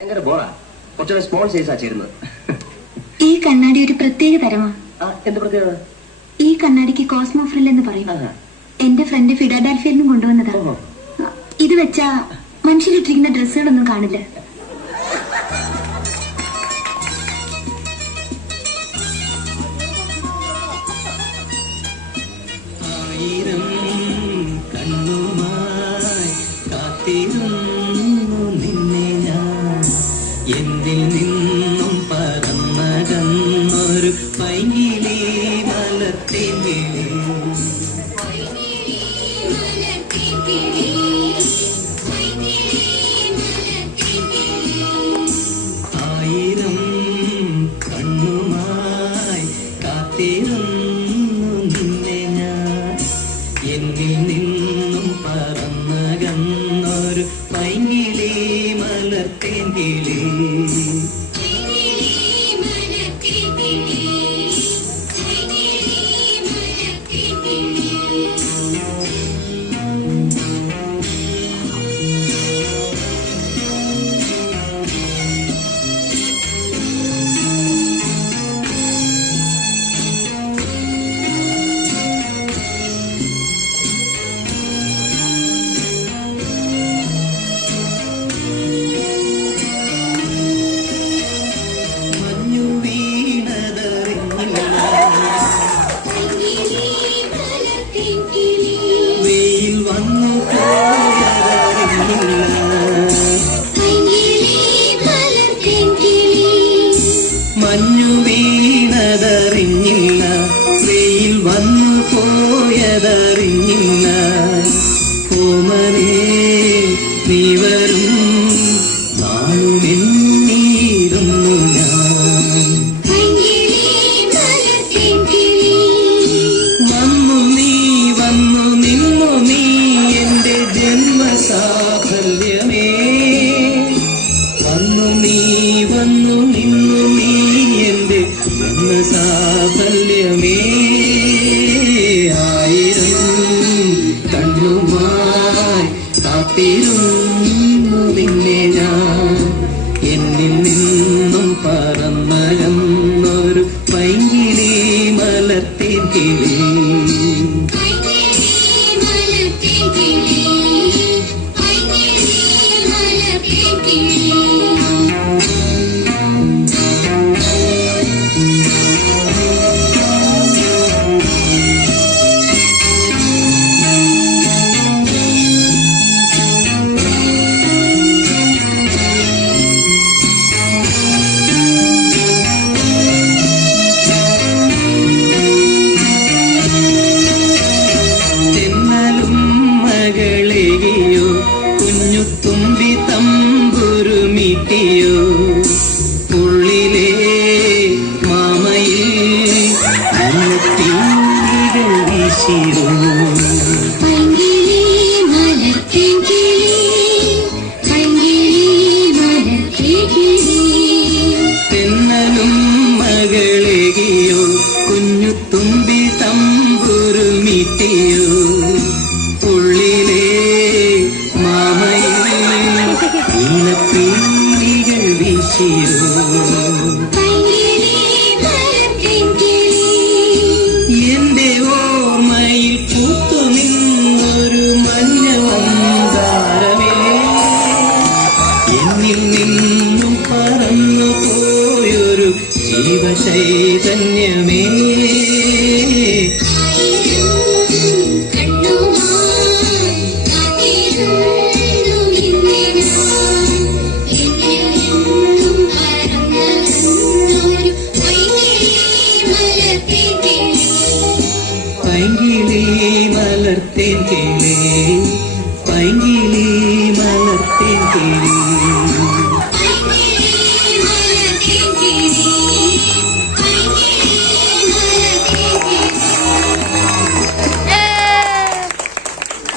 ഭയങ്കര ബോറാ. കുറച്ചുകൂടെ സ്മോൾ സൈസാ ചേരുന്നത്. ഈ കണ്ണാടി ഒരു പ്രത്യേക തരമാ. എന്ത് പ്രത്യേകത? ഈ കണ്ണാടിക്ക് കോസ്മോ ഫ്രിൽ എന്ന് പറയും. എന്റെ ഫ്രണ്ട് ഫിലാഡൽഫിയയിൽ നിന്നും കൊണ്ടുവന്നതാ. ഇത് വെച്ചാ മനുഷ്യരിട്ടിരിക്കുന്ന ഡ്രസ്സുകളൊന്നും കാണില്ല. എന്തിൽ നിന്നും പറന്നകന്നൊരു പൈങ്കിളി മലർത്തേങ്കിളി, ആയിരം കണ്ണുമായി കാത്തിരുന്നു നിന്നെ ഞാൻ. എന്നിൽ നിന്നും പറന്നകന്നൊരു പൈങ്കിളി മലർത്തേങ്കിളി. മഞ്ഞു വീണതറിഞ്ഞില്ല, വെയിൽ വന്നു പോയതറിഞ്ഞില്ല. ഓമനേ നീ വരും നാളുമെന്നീരുന്നു ഞാൻ. വന്നു നിന്നു നീ എന്റെ ജന്മസാഫല്യമേ. വന്നു നിന്നു നീ എന്റെ ജന്മസാഫല്യമേ. ആയിരം കണ്ണുമായി കാത്തിരുന്നു നിന്നെ ഞാൻ. എന്നിൽ നിന്നും പറന്നകന്നൊരു പൈങ്കിളി മലർത്തേങ്കിളി. കുഞ്ഞു തുമ്പി തമ്പുരുമിട്ടിയോ, ഉള്ളിലെ മാമയിൽ തീകൾ വീശിയോ. തെന്നലും മകളെകിയോ, കുഞ്ഞു തുമ്പി തമ്പുരുമിട്ടിയോ, ഉള്ളിലെ നീലപ്പീലികൾ വീശിയോ. എന്റെ ഓർമ്മയിൽ പൂത്തു നിന്നൊരു മഞ്ഞ മന്ദാരമേ. എന്നിൽ നിന്നും പറന്നു പോയൊരു ജീവചൈതന്യമേ. പൈങ്കിളി മലർത്തേങ്കിളി, പൈങ്കിളി മലർത്തേങ്കിളി.